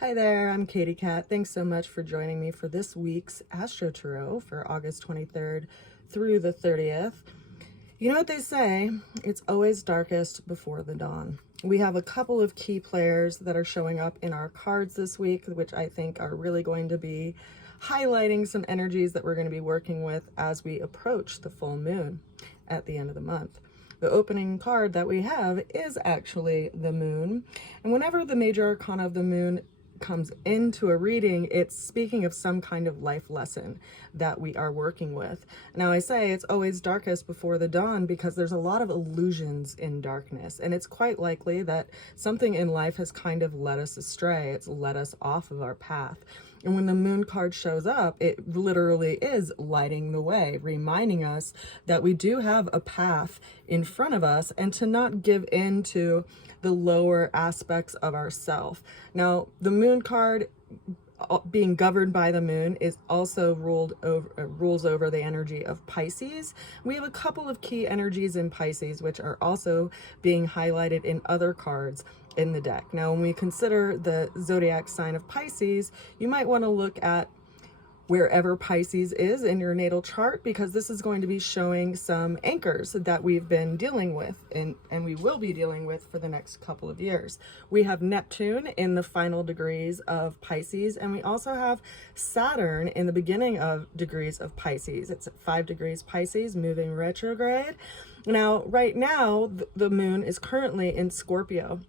Hi there, I'm Katie Cat. Thanks so much for joining me for this week's Astro Tarot for August 23rd through the 30th. You know what they say, it's always darkest before the dawn. We have a couple of key players that are showing up in our cards this week, which I think are really going to be highlighting some energies that we're going to be working with as we approach the full moon at the end of the month. The opening card that we have is actually the moon, and whenever the major arcana of the moon comes into a reading, it's speaking of some kind of life lesson that we are working with. Now, I say it's always darkest before the dawn because there's a lot of illusions in darkness, and it's quite likely that something in life has kind of led us astray. It's led us off of our path. And when the moon card shows up, it literally is lighting the way, reminding us that we do have a path in front of us and to not give in to the lower aspects of ourself. Now, the moon card, being governed by the moon, is also rules over the energy of Pisces. We have a couple of key energies in Pisces which are also being highlighted in other cards in the deck. Now, when we consider the zodiac sign of Pisces, you might want to look at wherever Pisces is in your natal chart, because this is going to be showing some anchors that we've been dealing with and we will be dealing with for the next couple of years. We have Neptune in the final degrees of Pisces, and we also have Saturn in the beginning of degrees of Pisces. It's at 5 degrees Pisces, moving retrograde. Now, right now, the moon is currently in Scorpio.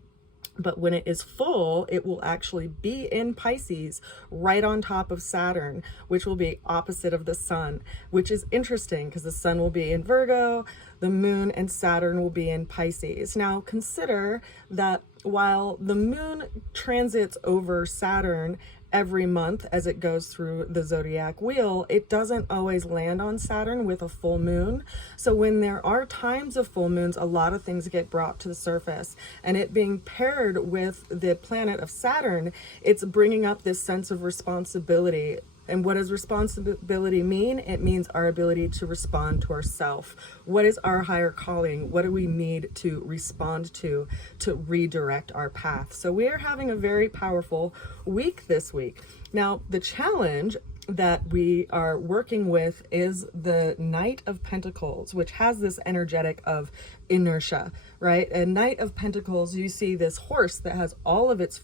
But when it is full, it will actually be in Pisces, right on top of Saturn, which will be opposite of the sun, which is interesting because the sun will be in Virgo, the moon and Saturn will be in Pisces. Now, consider that while the moon transits over Saturn every month as it goes through the zodiac wheel, it doesn't always land on Saturn with a full moon. So when there are times of full moons, a lot of things get brought to the surface, and it being paired with the planet of Saturn, it's bringing up this sense of responsibility. And what does responsibility mean? It means our ability to respond to ourselves. What is our higher calling? What do we need to respond to redirect our path? So we are having a very powerful week this week. Now, the challenge that we are working with is the Knight of Pentacles, which has this energetic of inertia, right? A Knight of Pentacles, you see this horse that has all of its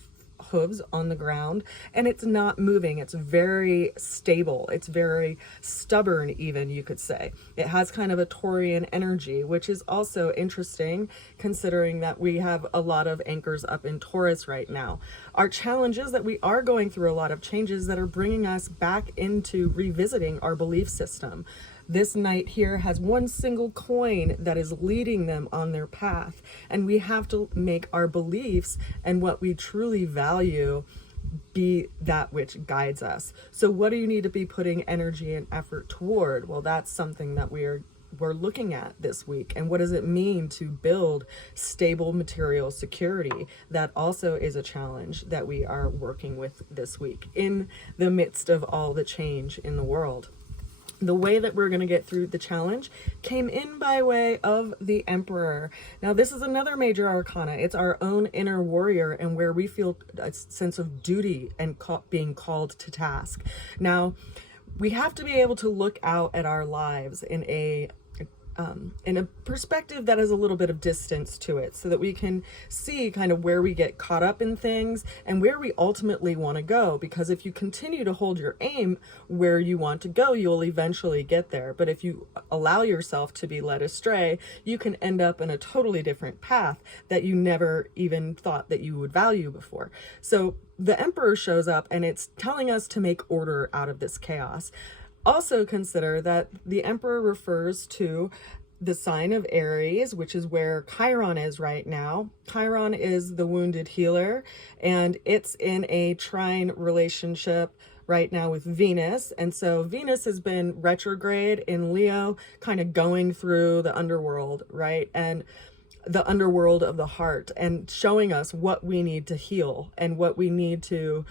hooves on the ground and it's not moving. It's very stable. It's very stubborn, even, you could say. It has kind of a Taurian energy, which is also interesting considering that we have a lot of anchors up in Taurus right now. Our challenge is that we are going through a lot of changes that are bringing us back into revisiting our belief system. This knight here has one single coin that is leading them on their path, and we have to make our beliefs and what we truly value be that which guides us. So what do you need to be putting energy and effort toward? Well, that's something that we're looking at this week. And what does it mean to build stable material security? That also is a challenge that we are working with this week in the midst of all the change in the world. The way that we're going to get through the challenge came in by way of the Emperor. Now, this is another major arcana. It's our own inner warrior, and where we feel a sense of duty and being called to task. Now, we have to be able to look out at our lives in a perspective that has a little bit of distance to it, so that we can see kind of where we get caught up in things and where we ultimately want to go. Because if you continue to hold your aim where you want to go, you'll eventually get there. But if you allow yourself to be led astray, you can end up in a totally different path that you never even thought that you would value before. So the Emperor shows up, and it's telling us to make order out of this chaos. Also consider that the Emperor refers to the sign of Aries, which is where Chiron is right now. Chiron is the wounded healer, and it's in a trine relationship right now with Venus. And so Venus has been retrograde in Leo, kind of going through the underworld, right? And the underworld of the heart, and showing us what we need to heal and what we need to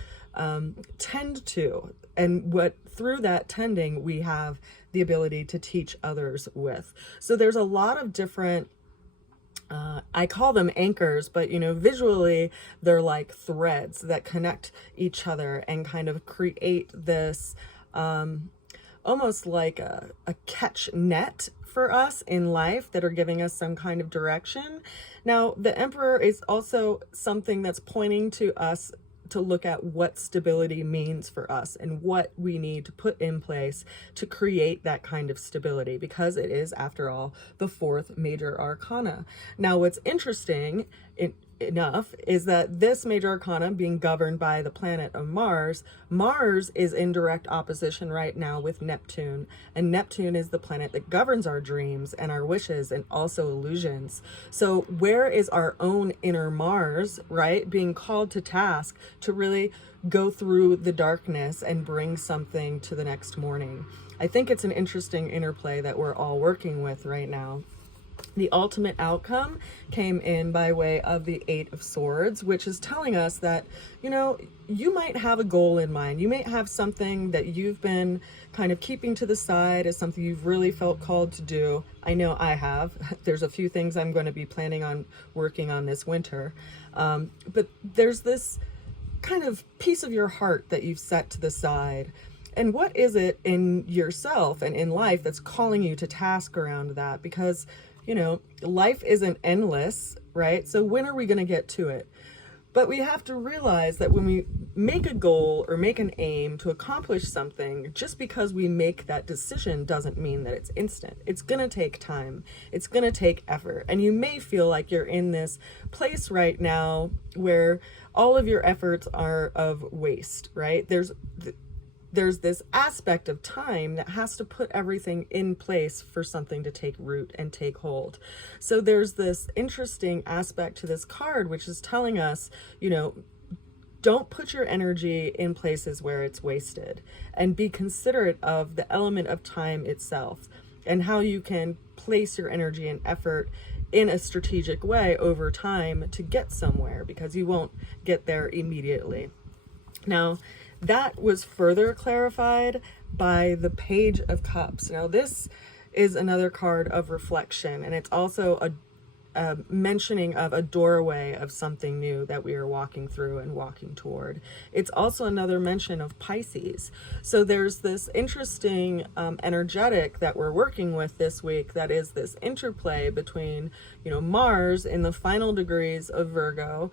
tend to, and what through that tending we have the ability to teach others with. So there's a lot of different I call them anchors, but you know, visually they're like threads that connect each other and kind of create this almost like a catch net for us in life that are giving us some kind of direction. Now, the Emperor is also something that's pointing to us to look at what stability means for us and what we need to put in place to create that kind of stability, because it is, after all, the fourth major arcana. Now, what's interesting enough is that this major arcana, being governed by the planet of Mars, Mars is in direct opposition right now with Neptune, and Neptune is the planet that governs our dreams and our wishes and also illusions. So where is our own inner Mars, right, being called to task to really go through the darkness and bring something to the next morning? I think it's an interesting interplay that we're all working with right now. The ultimate outcome came in by way of the Eight of Swords, which is telling us that, you know, you might have a goal in mind. You may have something that you've been kind of keeping to the side as something you've really felt called to do. I know I have. There's a few things I'm going to be planning on working on this winter. But there's this kind of piece of your heart that you've set to the side. And what is it in yourself and in life that's calling you to task around that? Because, you know, life isn't endless, right? So when are we going to get to it? But we have to realize that when we make a goal or make an aim to accomplish something, just because we make that decision doesn't mean that it's instant. It's going to take time. It's going to take effort. And you may feel like you're in this place right now where all of your efforts are of waste, right? There's this aspect of time that has to put everything in place for something to take root and take hold. So there's this interesting aspect to this card, which is telling us, you know, don't put your energy in places where it's wasted, and be considerate of the element of time itself and how you can place your energy and effort in a strategic way over time to get somewhere, because you won't get there immediately. Now, that was further clarified by the Page of Cups. Now, this is another card of reflection, and it's also a mentioning of a doorway of something new that we are walking through and walking toward. It's also another mention of Pisces. So there's this interesting energetic that we're working with this week that is this interplay between, you know, Mars in the final degrees of Virgo,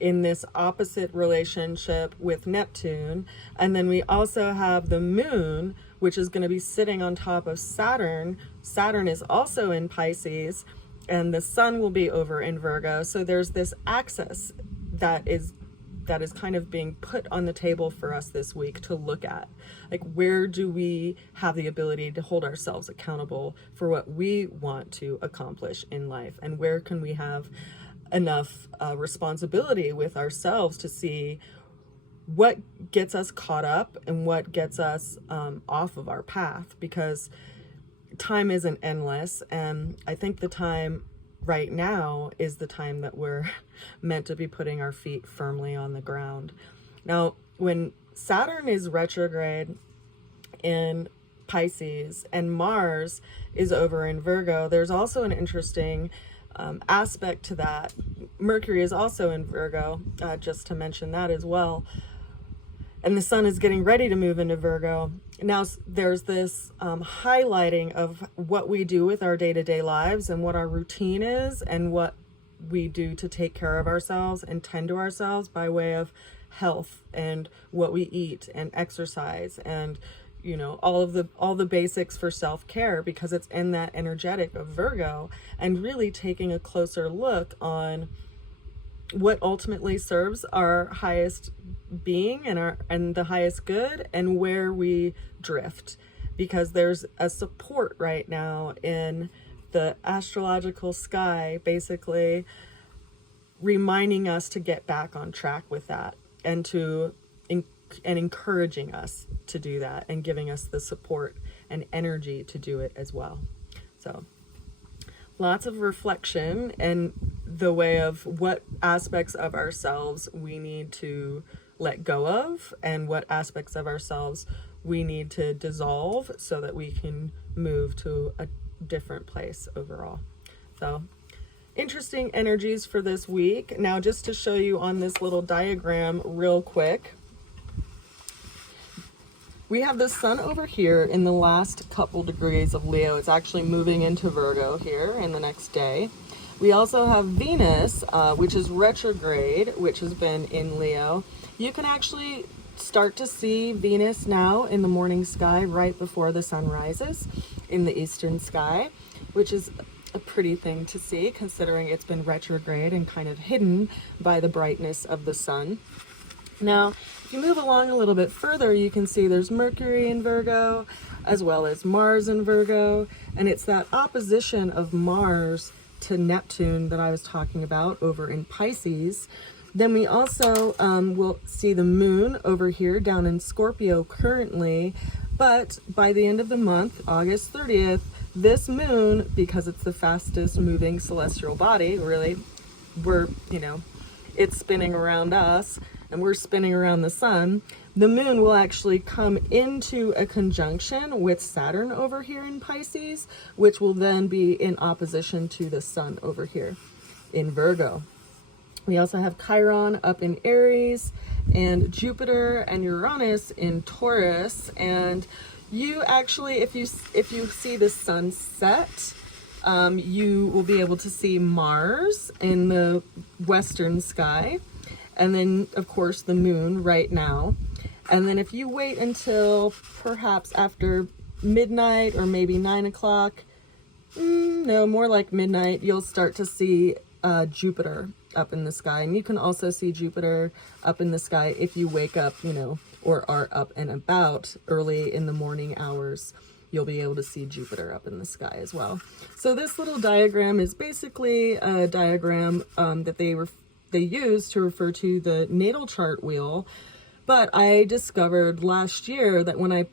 in this opposite relationship with Neptune, and then we also have the moon, which is going to be sitting on top of Saturn. Saturn is also in Pisces, and the sun will be over in Virgo. So there's this axis that is kind of being put on the table for us this week to look at. Like, where do we have the ability to hold ourselves accountable for what we want to accomplish in life, and where can we have enough responsibility with ourselves to see what gets us caught up and what gets us off of our path, because time isn't endless. And I think the time right now is the time that we're meant to be putting our feet firmly on the ground. Now, when Saturn is retrograde in Pisces and Mars is over in Virgo, there's also an interesting aspect to that. Mercury is also in Virgo, just to mention that as well. And the sun is getting ready to move into Virgo. Now there's this highlighting of what we do with our day-to-day lives and what our routine is and what we do to take care of ourselves and tend to ourselves by way of health and what we eat and exercise and, you know, all the basics for self-care, because it's in that energetic of Virgo, and really taking a closer look on what ultimately serves our highest being and the highest good, and where we drift, because there's a support right now in the astrological sky, basically reminding us to get back on track with that, and encouraging us to do that, and giving us the support and energy to do it as well. So lots of reflection and the way of what aspects of ourselves we need to let go of, and what aspects of ourselves we need to dissolve so that we can move to a different place overall. So interesting energies for this week. Now, just to show you on this little diagram real quick, we have the sun over here in the last couple degrees of Leo. It's actually moving into Virgo here in the next day. We also have Venus, which is retrograde, which has been in Leo. You can actually start to see Venus now in the morning sky right before the sun rises in the eastern sky, which is a pretty thing to see considering it's been retrograde and kind of hidden by the brightness of the sun. Now, if you move along a little bit further, you can see there's Mercury in Virgo as well as Mars in Virgo, and it's that opposition of Mars to Neptune that I was talking about over in Pisces. Then we also will see the moon over here down in Scorpio currently, but by the end of the month, August 30th, this moon, because it's the fastest moving celestial body, really, it's spinning around us and we're spinning around the sun, the moon will actually come into a conjunction with Saturn over here in Pisces, which will then be in opposition to the sun over here in Virgo. We also have Chiron up in Aries and Jupiter and Uranus in Taurus. And you actually, if you see the sun set, you will be able to see Mars in the western sky. And then, of course, the moon right now. And then if you wait until perhaps after midnight or maybe 9 o'clock, no, more like midnight, you'll start to see Jupiter up in the sky. And you can also see Jupiter up in the sky if you wake up, or are up and about early in the morning hours. You'll be able to see Jupiter up in the sky as well. So this little diagram is basically a diagram that they use to refer to the natal chart wheel. But I discovered last year that when I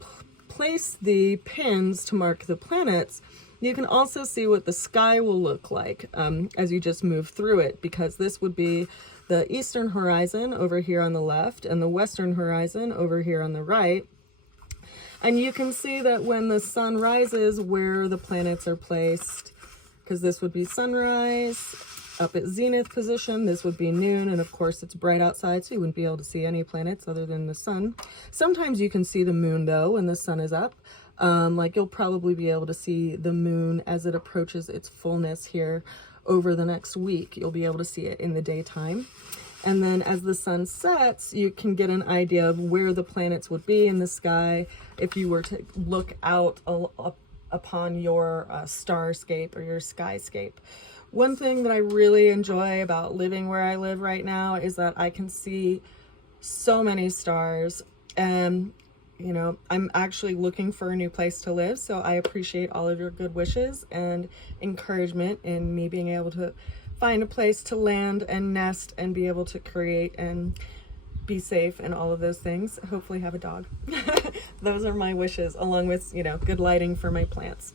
place the pins to mark the planets, you can also see what the sky will look like as you just move through it, because this would be the eastern horizon over here on the left and the western horizon over here on the right. And you can see that when the sun rises, where the planets are placed, because this would be sunrise up at zenith position, this would be noon, and of course it's bright outside, so you wouldn't be able to see any planets other than the sun. Sometimes you can see the moon though when the sun is up. Like you'll probably be able to see the moon as it approaches its fullness here over the next week. You'll be able to see it in the daytime. And then as the sun sets, you can get an idea of where the planets would be in the sky if you were to look out upon your starscape or your skyscape. One thing that I really enjoy about living where I live right now is that I can see so many stars, and I'm actually looking for a new place to live, so I appreciate all of your good wishes and encouragement in me being able to find a place to land and nest and be able to create and be safe and all of those things. Hopefully have a dog. Those are my wishes, along with, good lighting for my plants.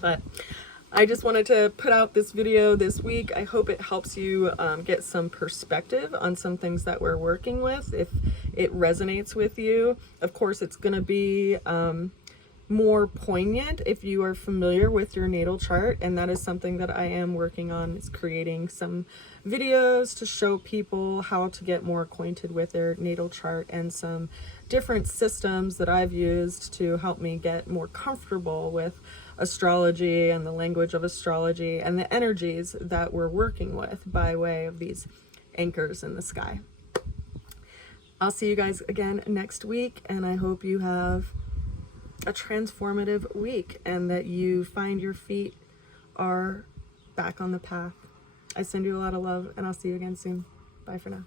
But I just wanted to put out this video this week. I hope it helps you get some perspective on some things that we're working with. If it resonates with you, of course, it's going to be more poignant if you are familiar with your natal chart. And that is something that I am working on, is creating some videos to show people how to get more acquainted with their natal chart and some different systems that I've used to help me get more comfortable with astrology and the language of astrology and the energies that we're working with by way of these anchors in the sky. I'll see you guys again next week, and I hope you have a transformative week and that you find your feet are back on the path. I send you a lot of love, and I'll see you again soon. Bye for now.